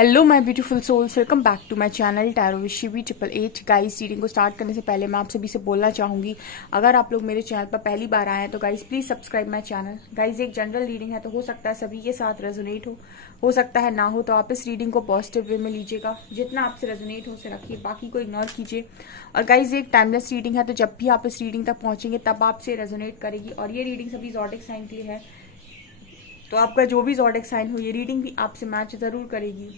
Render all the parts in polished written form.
Hello my beautiful souls, welcome back to my channel tarot with Shivi 888। Guys, reading को start करने से पहले मैं आप सभी से बोलना चाहूंगी, अगर आप लोग मेरे चैनल पर पहली बार आए हैं तो guys please subscribe my channel. Guys, एक जनरल रीडिंग है तो हो सकता है सभी के साथ रेजोनेट हो सकता है ना हो, तो आप इस रीडिंग को पॉजिटिव वे में लीजिएगा। जितना आपसे रेजोनेट हो उसे रखिए, बाकी को इग्नोर कीजिए। और गाइस, ये एक टाइमलेस रीडिंग है, तो जब भी आप इस रीडिंग तक पहुंचेंगे तब आपसे रेजोनेट करेगी। और ये रीडिंग सभी ज़ोडिक साइन के लिए है, तो आपका जो भी ज़ोडिक साइन हो ये रीडिंग भी आपसे मैच जरूर करेगी।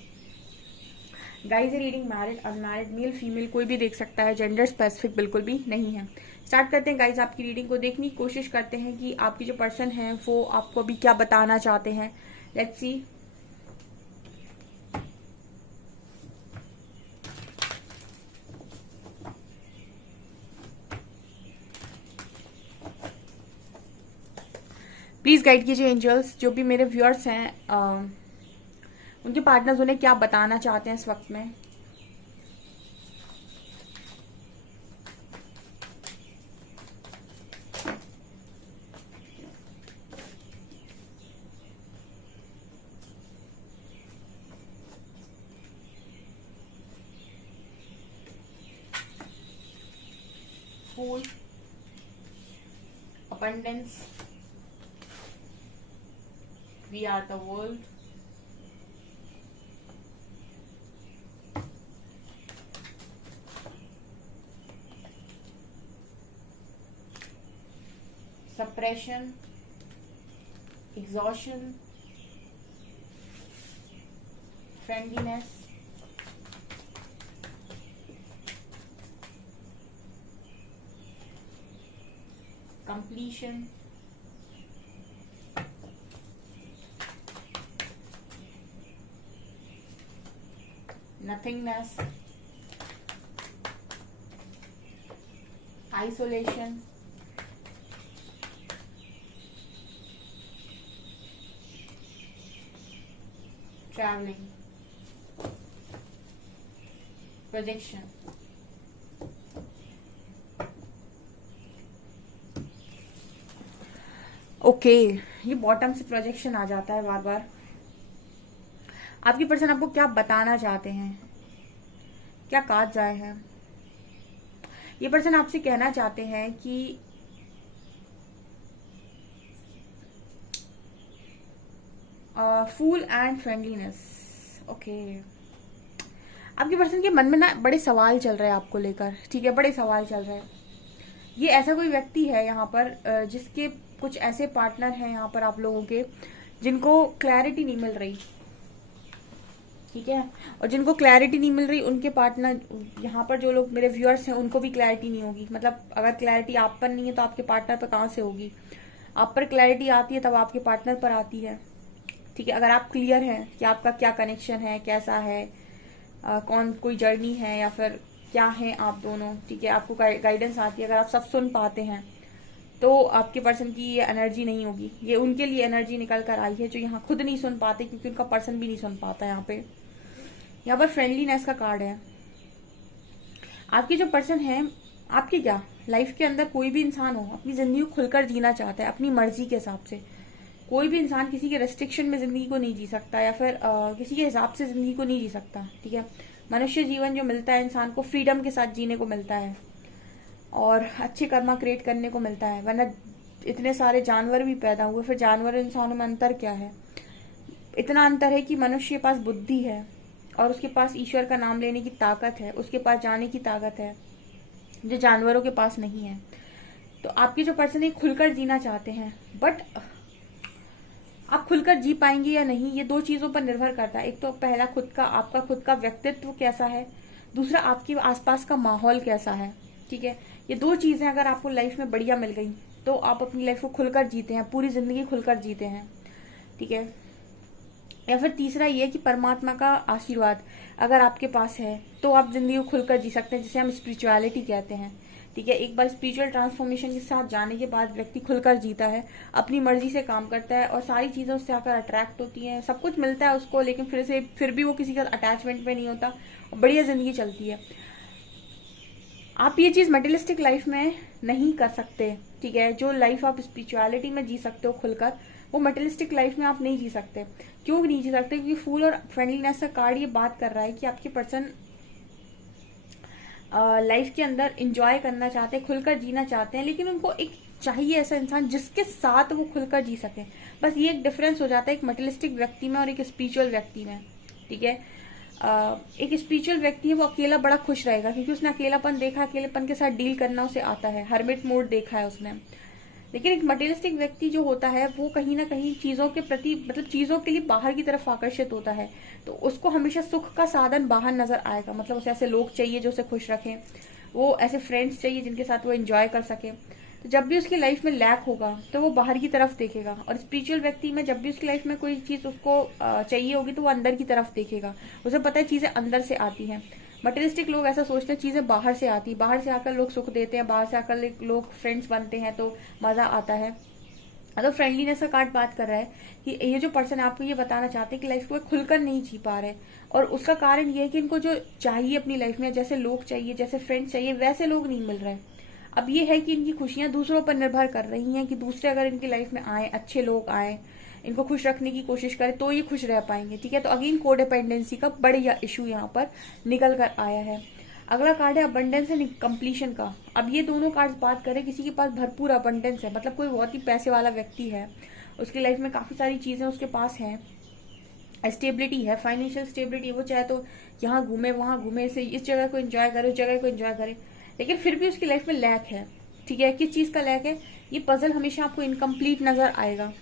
गाइस, ये reading married unmarried male female कोई भी देख सकता है, जेंडर स्पेसिफिक बिल्कुल भी नहीं है। स्टार्ट करते हैं गाइस, आपकी रीडिंग को देखने की कोशिश करते हैं कि आपकी जो पर्सन है वो आपको अभी क्या बताना चाहते हैं। Let's see. प्लीज गाइड कीजिए एंजल्स, जो भी मेरे व्यूअर्स हैं उनके पार्टनर्स उन्हें क्या बताना चाहते हैं इस वक्त में। फूल, abundance, we are the world, suppression, exhaustion, friendliness, completion, nothingness, isolation, traveling, projection। Okay, ये बॉटम से प्रोजेक्शन आ जाता है बार बार। आपकी पर्सन आपको क्या बताना चाहते हैं, क्या कार्ड्स आए हैं। ये पर्सन आपसे कहना चाहते हैं कि फूल एंड फ्रेंडलीनेस। ओके, आपके पर्सन के मन में ना बड़े सवाल चल रहे हैं आपको लेकर, ठीक है, बड़े सवाल चल रहे हैं। ये ऐसा कोई व्यक्ति है यहाँ पर जिसके कुछ ऐसे पार्टनर हैं यहाँ पर आप लोगों के जिनको क्लैरिटी नहीं मिल रही, ठीक है। और जिनको क्लैरिटी नहीं मिल रही उनके पार्टनर, यहाँ पर जो लोग मेरे व्यूअर्स हैं उनको भी क्लैरिटी नहीं होगी। मतलब अगर क्लैरिटी आप पर नहीं है तो आपके पार्टनर पर कहाँ से होगी। आप पर क्लैरिटी आती है तब आपके पार्टनर पर आती है, ठीक है। अगर आप क्लियर हैं कि आपका क्या कनेक्शन है, कैसा है, कौन कोई जर्नी है या फिर क्या है आप दोनों, ठीक है, आपको गाइडेंस आती है, अगर आप सब सुन पाते हैं तो आपके पर्सन की ये एनर्जी नहीं होगी। ये उनके लिए एनर्जी निकल कर आई है जो यहाँ खुद नहीं सुन पाते, क्योंकि उनका पर्सन भी नहीं सुन पाता। यहाँ पर फ्रेंडलीनेस का कार्ड है। आपके जो पर्सन है, आपकी क्या लाइफ के अंदर कोई भी इंसान हो अपनी जिंदगी को खुलकर जीना चाहता है अपनी मर्जी के हिसाब से। कोई भी इंसान किसी के रेस्ट्रिक्शन में जिंदगी को नहीं जी सकता या फिर किसी के हिसाब से जिंदगी को नहीं जी सकता, ठीक है। मनुष्य जीवन जो मिलता है इंसान को फ्रीडम के साथ जीने को मिलता है और अच्छे कर्मा क्रिएट करने को मिलता है, वरना इतने सारे जानवर भी पैदा हुए, फिर जानवर इंसानों में अंतर क्या है। इतना अंतर है कि मनुष्य के पास बुद्धि है और उसके पास ईश्वर का नाम लेने की ताकत है, उसके पास जाने की ताकत है, जो जानवरों के पास नहीं है। तो आपके जो पर्सन है खुलकर जीना चाहते हैं, बट आप खुलकर जी पाएंगे या नहीं ये दो चीजों पर निर्भर करता है। एक तो पहला खुद का, आपका खुद का व्यक्तित्व कैसा है, दूसरा आपके आसपास का माहौल कैसा है, ठीक है। ये दो चीजें अगर आपको लाइफ में बढ़िया मिल गई तो आप अपनी लाइफ को खुलकर जीते हैं, पूरी जिंदगी खुलकर जीते हैं, ठीक है। या फिर तीसरा ये कि परमात्मा का आशीर्वाद अगर आपके पास है तो आप जिंदगी को खुलकर जी सकते हैं, जिसे हम स्पिरिचुअलिटी कहते हैं, ठीक है। एक बार स्पिरिचुअल ट्रांसफॉर्मेशन के साथ जाने के बाद व्यक्ति खुलकर जीता है, अपनी मर्जी से काम करता है और सारी चीजें उससे आकर अट्रैक्ट होती हैं, सब कुछ मिलता है उसको, लेकिन फिर भी वो किसी का अटैचमेंट में नहीं होता और बढ़िया जिंदगी चलती है। आप ये चीज मटेरियलिस्टिक लाइफ में नहीं कर सकते, ठीक है। जो लाइफ आप स्पिरिचुअलिटी में जी सकते हो खुलकर, वो मटेरियलिस्टिक लाइफ में आप नहीं जी सकते। क्यों नहीं जी सकते? क्योंकि फूल और फ्रेंडलीनेस का कार्ड ये बात कर रहा है कि आपके पर्सन लाइफ के अंदर इंजॉय करना चाहते हैं, खुलकर जीना चाहते हैं, लेकिन उनको एक चाहिए ऐसा इंसान जिसके साथ वो खुलकर जी सके। बस ये एक डिफरेंस हो जाता है एक मटेरियलिस्टिक व्यक्ति में और एक स्पिरिचुअल व्यक्ति में। ठीक है, एक स्पिरिचुअल व्यक्ति है वो अकेला बड़ा खुश रहेगा क्योंकि उसने अकेलापन देखा, अकेलेपन के साथ डील करना उसे आता है, हर्मिट मोड देखा है उसने। लेकिन एक मटेरियलिस्टिक व्यक्ति जो होता है वो कहीं ना कहीं चीजों के प्रति, मतलब चीजों के लिए बाहर की तरफ आकर्षित होता है, तो उसको हमेशा सुख का साधन बाहर नजर आएगा। मतलब उसे ऐसे लोग चाहिए जो उसे खुश रखें, वो ऐसे फ्रेंड्स चाहिए जिनके साथ वो एंजॉय कर सके। तो जब भी उसकी लाइफ में लैक होगा तो वो बाहर की तरफ देखेगा, और स्पिरिचुअल व्यक्ति में जब भी उसकी लाइफ में कोई चीज उसको चाहिए होगी तो वो अंदर की तरफ देखेगा, उसे पता है चीजें अंदर से आती हैं। मटेरियलिस्टिक लोग ऐसा सोचते हैं चीजें बाहर से आती, बाहर से आकर लोग सुख देते हैं, बाहर से आकर लोग फ्रेंड्स बनते हैं तो मजा आता है। तो फ्रेंडलीनेस का कार्ड बात कर रहा है कि ये जो पर्सन आपको ये बताना चाहते हैं कि लाइफ को खुलकर नहीं जी पा रहे, और उसका कारण ये है कि इनको जो चाहिए अपनी लाइफ में, जैसे लोग चाहिए, जैसे फ्रेंड्स चाहिए, वैसे लोग नहीं मिल रहे। अब ये है कि इनकी खुशियां दूसरों पर निर्भर कर रही हैं कि दूसरे अगर इनकी लाइफ में आए, अच्छे लोग आए, इनको खुश रखने की कोशिश करें तो ये खुश रह पाएंगे। ठीक है, तो अगेन कोडिपेंडेंसी का बड़ा इशू यहाँ पर निकल कर आया है। अगला कार्ड है अबंडेंस एंड कंप्लीशन का। अब ये दोनों कार्ड्स बात करें किसी के पास भरपूर अबंडेंस है, मतलब कोई बहुत ही पैसे वाला व्यक्ति है, उसकी लाइफ में काफी सारी चीजें उसके पास हैं, स्टेबिलिटी है, फाइनेंशियल स्टेबिलिटी, वो चाहे तो यहाँ घूमे वहां घूमे, से इस जगह को एंजॉय करे, उस जगह को एंजॉय करे, लेकिन फिर भी उसकी लाइफ में लैक है। ठीक है, किस चीज का लैक है? ये पजल हमेशा आपको इनकम्प्लीट नजर आएगा।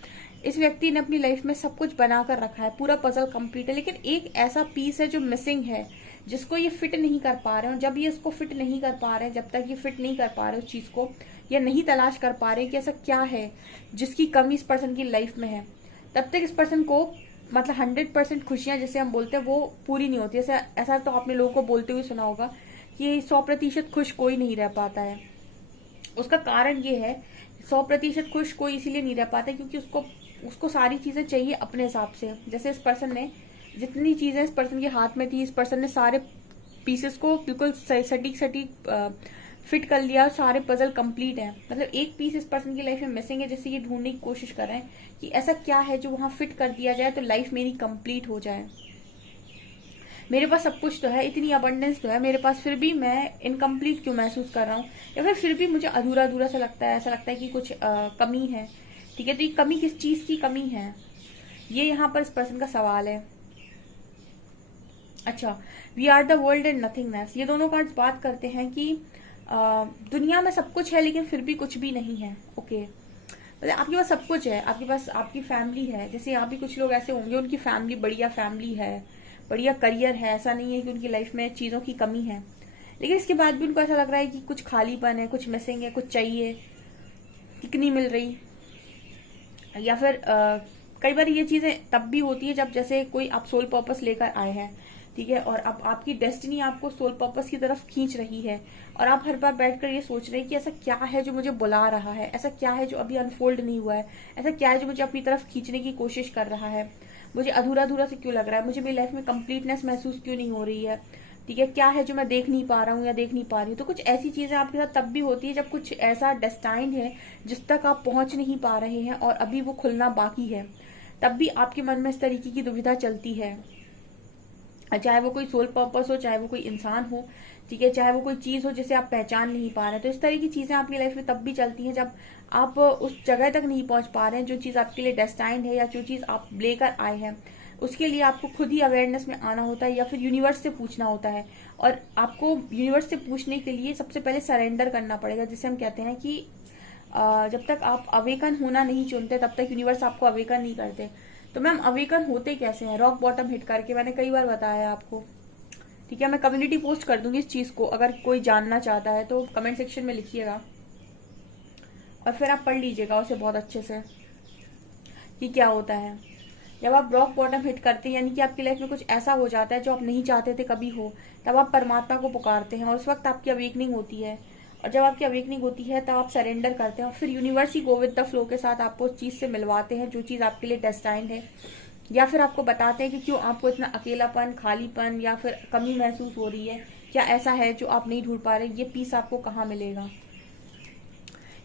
इस व्यक्ति ने अपनी लाइफ में सब कुछ बनाकर रखा है, पूरा पजल कंप्लीट है, लेकिन एक ऐसा पीस है जो मिसिंग है, जिसको ये फिट नहीं कर पा रहे हैं। और जब ये इसको फिट नहीं कर पा रहे हैं, जब तक ये फिट नहीं कर पा रहे उस चीज को, या नहीं तलाश कर पा रहे कि ऐसा क्या है जिसकी कमी इस पर्सन की लाइफ में है, तब तक इस पर्सन को, मतलब 100% खुशियां जिसे हम बोलते हैं वो पूरी नहीं होती। ऐसा तो आपने लोगों को बोलते हुए सुना होगा कि 100% खुश कोई नहीं रह पाता है। उसका कारण ये है, 100% खुश कोई इसीलिए नहीं रह पाता क्योंकि उसको सारी चीजें चाहिए अपने हिसाब से। जैसे इस पर्सन ने जितनी चीजें इस पर्सन के हाथ में थी, इस पर्सन ने सारे पीसेस को बिल्कुल सटीक फिट कर लिया, सारे पजल कंप्लीट है। मतलब एक पीस इस पर्सन की लाइफ में मिसिंग है, जिससे ये ढूंढने की कोशिश कर रहे हैं कि ऐसा क्या है जो वहां फिट कर दिया जाए तो लाइफ मेरी कंप्लीट हो जाए। मेरे पास सब कुछ तो है, इतनी अबंडेंस तो है मेरे पास, फिर भी मैं इनकम्प्लीट क्यों महसूस कर रहा हूँ, या फिर भी मुझे अधूरा अधूरा सा लगता है, ऐसा लगता है कि कुछ कमी है। ठीक है, तो ये कमी किस चीज की कमी है, ये यहाँ पर इस पर्सन का सवाल है। अच्छा, we are the world and nothingness, ये दोनों कार्ड्स बात करते हैं कि दुनिया में सब कुछ है लेकिन फिर भी कुछ भी नहीं है। ओके, मतलब आपके पास सब कुछ है, आपके पास आपकी फैमिली है, जैसे यहाँ भी कुछ लोग ऐसे होंगे उनकी फैमिली बढ़िया फैमिली है, बढ़िया करियर है, ऐसा नहीं है कि उनकी लाइफ में चीजों की कमी है, लेकिन इसके बाद भी उनको ऐसा लग रहा है कि कुछ खालीपन है, कुछ मिसिंग है, कुछ चाहिए, किक नहीं मिल रही। या फिर कई बार ये चीजें तब भी होती है जब जैसे कोई आप सोल पर्पस लेकर आए हैं, ठीक है, और अब आपकी डेस्टिनी आपको सोल पर्पस की तरफ खींच रही है, और आप हर बार बैठकर ये सोच रहे हैं कि ऐसा क्या है जो मुझे बुला रहा है, ऐसा क्या है जो अभी अनफोल्ड नहीं हुआ है, ऐसा क्या है जो मुझे अपनी तरफ खींचने की कोशिश कर रहा है, मुझे अधूरा अधूरा से क्यों लग रहा है, मुझे मेरी लाइफ में कंप्लीटनेस महसूस क्यों नहीं हो रही है। ठीक है, क्या है जो मैं देख नहीं पा रहा हूँ या देख नहीं पा रही हूँ। तो कुछ ऐसी चीजें आपके साथ तब भी होती है जब कुछ ऐसा डेस्टाइन्ड है जिस तक आप पहुंच नहीं पा रहे हैं और अभी वो खुलना बाकी है, तब भी आपके मन में इस तरीके की दुविधा चलती है, चाहे वो कोई सोल पर्पस हो, चाहे वो कोई इंसान हो, ठीक है, चाहे वो कोई चीज हो जिसे आप पहचान नहीं पा रहे। तो इस तरह की चीजें आपकी लाइफ में तब भी चलती हैं जब आप उस जगह तक नहीं पहुंच पा रहे हैं जो चीज आपके लिए डेस्टाइन्ड है, या जो चीज आप लेकर आए हैं उसके लिए आपको खुद ही अवेयरनेस में आना होता है, या फिर यूनिवर्स से पूछना होता है। और आपको यूनिवर्स से पूछने के लिए सबसे पहले सरेंडर करना पड़ेगा, जिसे हम कहते हैं कि जब तक आप अवेकन होना नहीं चुनते तब तक यूनिवर्स आपको अवेकन नहीं करते। तो मैम अवेकन होते कैसे हैं? रॉक बॉटम हिट करके, मैंने कई बार बताया आपको। ठीक है, मैं कम्युनिटी पोस्ट कर दूंगी इस चीज को, अगर कोई जानना चाहता है तो कमेंट सेक्शन में लिखिएगा और फिर आप पढ़ लीजिएगा उसे बहुत अच्छे से कि क्या होता है। जब आप रॉक बॉटम हिट करते हैं, यानी कि आपकी लाइफ में कुछ ऐसा हो जाता है जो आप नहीं चाहते थे कभी हो, तब आप परमात्मा को पुकारते हैं और उस वक्त आपकी अवेकनिंग होती है। और जब आपकी अवेकनिंग होती है तब आप सरेंडर करते हैं और फिर universe he go with the flow के साथ आपको उस चीज से मिलवाते हैं जो चीज आपके लिए डेस्टाइन्ड है, या फिर आपको बताते हैं कि क्यों आपको इतना अकेलापन, खालीपन या फिर कमी महसूस हो रही है, क्या ऐसा है जो आप नहीं ढूंढ पा रहे, ये पीस आपको कहाँ मिलेगा।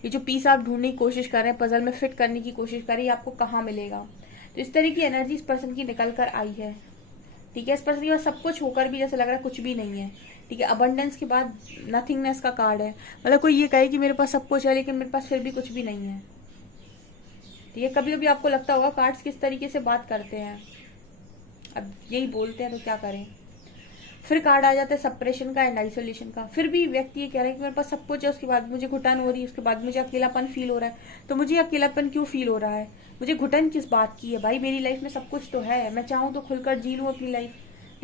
ये जो पीस आप ढूंढने की कोशिश कर रहे हैं, पजल में फिट करने की कोशिश कर रहे हैं, आपको कहाँ मिलेगा। तो इस तरह की एनर्जी इस पर्सन की निकल कर आई है, ठीक है। इस पर्सन के पास सब कुछ होकर भी जैसे लग रहा है कुछ भी नहीं है, ठीक है। अबंडेंस के बाद नथिंगनेस का कार्ड है, मतलब कोई ये कहे कि मेरे पास सब कुछ है लेकिन मेरे पास फिर भी कुछ भी नहीं है, ठीक है। कभी कभी आपको लगता होगा कार्ड्स किस तरीके से बात करते हैं, अब यही बोलते हैं तो क्या करें। फिर कार्ड आ जाता है सेपरेशन का एंड आइसोलेशन का। फिर भी व्यक्ति ये कह रहा है कि मेरे पास सब कुछ है, उसके बाद मुझे घुटन हो रही है, उसके बाद मुझे अकेलापन फील हो रहा है। तो मुझे अकेलापन क्यों फील हो रहा है, मुझे घुटन किस बात की है भाई, मेरी लाइफ में सब कुछ तो है, मैं चाहूँ तो खुलकर जी लूँ अपनी लाइफ,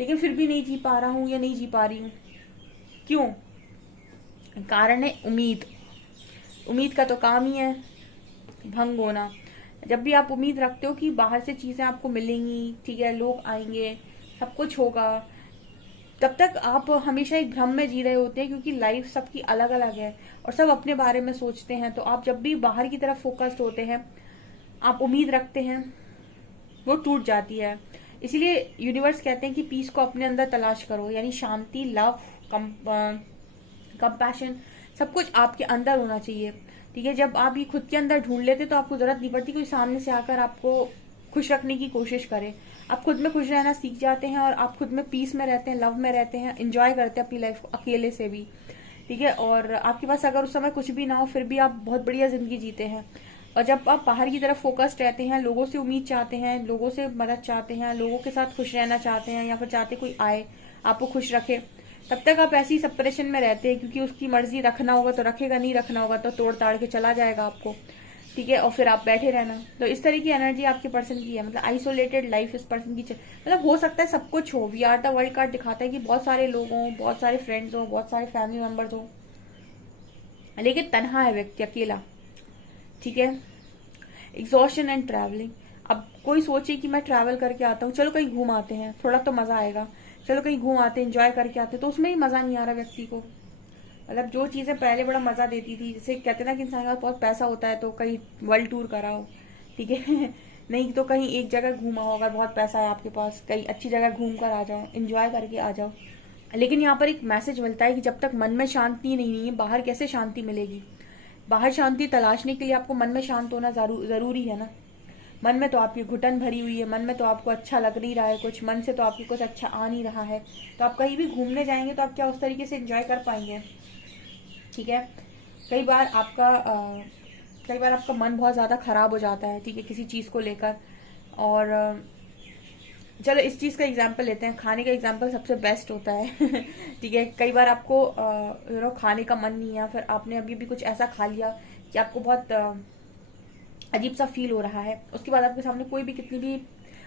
लेकिन फिर भी नहीं जी पा रहा हूँ या नहीं जी पा रही हूँ, क्यों। कारण है उम्मीद। उम्मीद का तो काम ही है भंग होना। जब भी आप उम्मीद रखते हो कि बाहर से चीजें आपको मिलेंगी, ठीक है, लोग आएंगे, सब कुछ होगा, तब तक आप हमेशा एक भ्रम में जी रहे होते हैं, क्योंकि लाइफ सबकी अलग अलग है और सब अपने बारे में सोचते हैं। तो आप जब भी बाहर की तरफ फोकस्ड होते हैं, आप उम्मीद रखते हैं, वो टूट जाती है। इसलिए यूनिवर्स कहते हैं कि पीस को अपने अंदर तलाश करो, यानी शांति, लव, कंपैशन, सब कुछ आपके अंदर होना चाहिए, ठीक है। जब आप ये खुद के अंदर ढूंढ लेते तो आपको जरूरत नहीं पड़ती कोई सामने से आकर आपको खुश रखने की कोशिश करे। आप खुद में खुश रहना सीख जाते हैं और आप खुद में पीस में रहते हैं, लव में रहते हैं, एंजॉय करते हैं अपनी लाइफ को अकेले से भी, ठीक है। और आपके पास अगर उस समय कुछ भी ना हो फिर भी आप बहुत बढ़िया जिंदगी जीते हैं। और जब आप बाहर की तरफ फोकस्ड रहते हैं, लोगों से उम्मीद चाहते हैं, लोगों से मदद चाहते हैं, लोगों के साथ खुश रहना चाहते हैं, या फिर चाहते कोई आए आपको खुश रखे, तब तक आप ऐसी सेपरेशन में रहते हैं, क्योंकि उसकी मर्जी, रखना होगा तो रखेगा, नहीं रखना होगा तो तोड़ ताड़ के चला जाएगा आपको, ठीक है। और फिर आप बैठे रहना। तो इस तरह की एनर्जी आपके पर्सन की है, मतलब आइसोलेटेड लाइफ इस पर्सन की। मतलब हो सकता है सब कुछ हो, we are the world card दिखाता है कि बहुत सारे लोग हों, बहुत सारे फ्रेंड्स हों, बहुत सारे फैमिली मेंबर्स हों, लेकिन तनहा है व्यक्ति, अकेला, ठीक है। Exhaustion and travelling. अब कोई सोचे कि मैं ट्रैवल करके आता हूँ, चलो कहीं घूम आते हैं, थोड़ा तो मजा आएगा, चलो कहीं घूम आते हैं, एंजॉय करके आते हैं, तो उसमें ही मजा नहीं आ रहा व्यक्ति को। मतलब जो चीजें पहले बड़ा मजा देती थी, जैसे कहते ना कि इंसान के पास बहुत पैसा होता है तो कहीं वर्ल्ड टूर कराओ, ठीक है नहीं तो कहीं एक जगह घूमा हो, अगर बहुत पैसा है आपके पास, कहीं अच्छी जगह घूम कर आ जाओ, एंजॉय करके आ जाओ। लेकिन यहाँ पर एक मैसेज मिलता है कि जब तक मन में शांति नहीं है, बाहर कैसे शांति मिलेगी। बाहर शांति तलाशने के लिए आपको मन में शांत होना जरूरी है ना। मन में तो आपकी घुटन भरी हुई है, मन में तो आपको अच्छा लग नहीं रहा है कुछ, मन से तो आपको कुछ अच्छा आ नहीं रहा है, तो आप कहीं भी घूमने जाएंगे तो आप क्या उस तरीके से एंजॉय कर पाएंगे, ठीक है। कई बार आपका मन बहुत ज्यादा खराब हो जाता है, ठीक है, किसी चीज को लेकर। और चलो इस चीज का एग्जाम्पल लेते हैं, खाने का एग्जाम्पल सबसे बेस्ट होता है ठीक है। कई बार आपको खाने का मन नहीं है, फिर आपने अभी भी कुछ ऐसा खा लिया कि आपको बहुत अजीब सा फील हो रहा है, उसके बाद आपके सामने कोई भी कितनी भी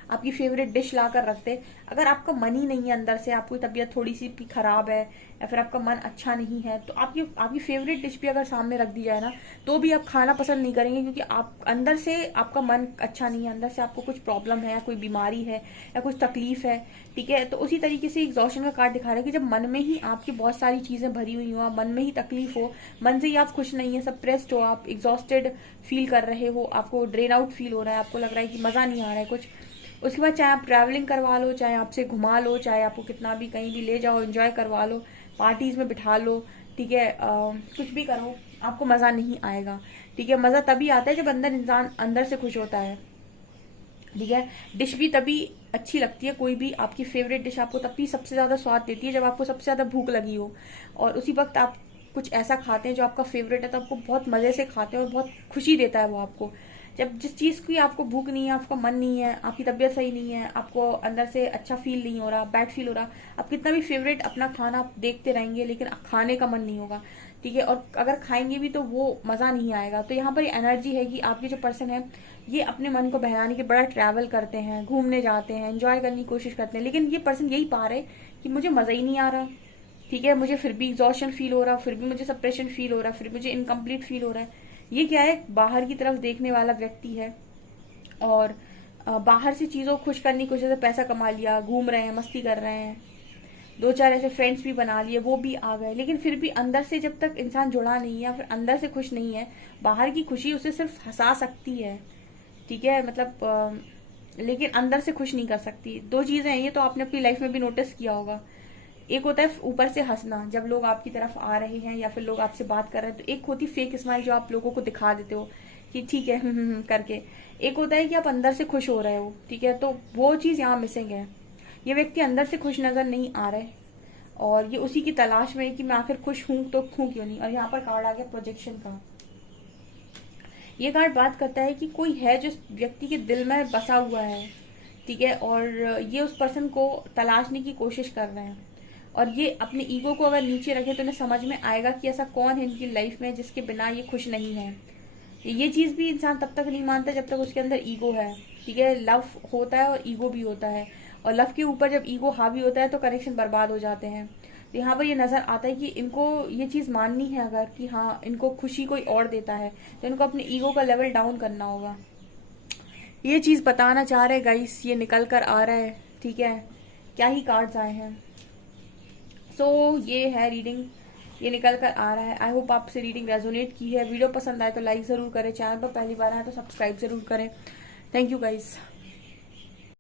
आपकी फेवरेट डिश ला कर रखते, अगर आपका मन ही नहीं है अंदर से, आपकी तबीयत थोड़ी सी भी खराब है या फिर आपका मन अच्छा नहीं है, तो आपकी फेवरेट डिश भी अगर सामने रख दी जाए ना, तो भी आप खाना पसंद नहीं करेंगे, क्योंकि आप अंदर से आपका मन अच्छा नहीं है, अंदर से आपको कुछ प्रॉब्लम है या कोई बीमारी है या कुछ तकलीफ है, ठीक है। तो उसी तरीके से एग्जॉशन का कार्ड दिखा रहा है कि जब मन में ही आपकी बहुत सारी चीजें भरी हुई हो, मन में ही तकलीफ हो, मन से ही आप खुश नहीं है, सप्रेस्ड हो, आप एग्जॉस्टेड फील कर रहे हो, आपको ड्रेन आउट फील हो रहा है, आपको लग रहा है कि मजा नहीं आ रहा है कुछ, उसके बाद चाहे आप ट्रैवलिंग करवा लो, चाहे आपसे घुमा लो, चाहे आपको कितना भी कहीं भी ले जाओ, एंजॉय करवा लो, पार्टीज में बिठा लो, ठीक है, कुछ भी करो, आपको मजा नहीं आएगा, ठीक है। मजा तभी आता है जब इंसान अंदर से खुश होता है, ठीक है। डिश भी तभी अच्छी लगती है, कोई भी आपकी फेवरेट डिश आपको तभी सबसे ज्यादा स्वाद देती है जब आपको सबसे ज्यादा भूख लगी हो, और उसी वक्त आप कुछ ऐसा खाते हैं जो आपका फेवरेट है, तो आपको बहुत मजे से खाते हैं और बहुत खुशी देता है वो आपको। जब जिस चीज की आपको भूख नहीं है, आपका मन नहीं है, आपकी तबीयत सही नहीं है, आपको अंदर से अच्छा फील नहीं हो रहा, बैड फील हो रहा, आप कितना भी फेवरेट अपना खाना आप देखते रहेंगे लेकिन खाने का मन नहीं होगा, ठीक है। और अगर खाएंगे भी तो वो मजा नहीं आएगा। तो यहाँ पर एनर्जी है कि आपके जो पर्सन है ये अपने मन को बहलाने के बड़ा ट्रैवल करते हैं, घूमने जाते हैं, एंजॉय करने की कोशिश करते हैं, लेकिन ये पर्सन यही पा रहे कि मुझे मजा ही नहीं आ रहा, ठीक है, मुझे फिर भी एग्जॉशन फील हो रहा, फिर भी मुझे सप्रेशन फील हो रहा, फिर मुझे इनकम्प्लीट फील हो रहा है। ये क्या है, बाहर की तरफ देखने वाला व्यक्ति है और बाहर से चीजों को खुश करने की कोशिश, जैसे पैसा कमा लिया, घूम रहे हैं, मस्ती कर रहे हैं, दो चार ऐसे फ्रेंड्स भी बना लिए, वो भी आ गए, लेकिन फिर भी अंदर से जब तक इंसान जुड़ा नहीं है या फिर अंदर से खुश नहीं है, बाहर की खुशी उसे सिर्फ हंसा सकती है, ठीक है, मतलब लेकिन अंदर से खुश नहीं कर सकती। दो चीजें हैं, ये तो आपने अपनी लाइफ में भी नोटिस किया होगा, एक होता है ऊपर से हंसना, जब लोग आपकी तरफ आ रहे हैं या फिर लोग आपसे बात कर रहे हैं, तो एक होती फेक स्माइल जो आप लोगों को दिखा देते हो कि ठीक है करके। एक होता है कि आप अंदर से खुश हो रहे हो, ठीक है, तो वो चीज़ यहाँ मिसिंग है। ये व्यक्ति अंदर से खुश नजर नहीं आ रहे और ये उसी की तलाश में है कि मैं आखिर खुश हूं तो हूं क्यों नहीं। और यहाँ पर कार्ड आ गया प्रोजेक्शन का। ये कार्ड बात करता है कि कोई है जो व्यक्ति के दिल में बसा हुआ है, ठीक है, और ये उस पर्सन को तलाशने की कोशिश कर रहे हैं। और ये अपने ईगो को अगर नीचे रखे तो इन्हें समझ में आएगा कि ऐसा कौन है इनकी लाइफ में जिसके बिना ये खुश नहीं है। ये चीज भी इंसान तब तक नहीं मानता जब तक उसके अंदर ईगो है, ठीक है। लव होता है और ईगो भी होता है, और लव के ऊपर जब ईगो हावी होता है तो कनेक्शन बर्बाद हो जाते हैं। तो यहाँ पर ये नजर आता है कि इनको ये चीज माननी है अगर कि हाँ इनको खुशी कोई और देता है, तो इनको अपने ईगो का लेवल डाउन करना होगा। ये चीज बताना चाह रहे गाइस, ये निकल कर आ रहा है, ठीक है। क्या ही कार्ड्स आए हैं। सो ये है रीडिंग, ये निकल कर आ रहा है। आई होप आपसे रीडिंग रेजोनेट की है। वीडियो पसंद आए तो लाइक जरूर करें, चैनल पर पहली बार आए तो सब्सक्राइब जरूर करें। Thank you guys.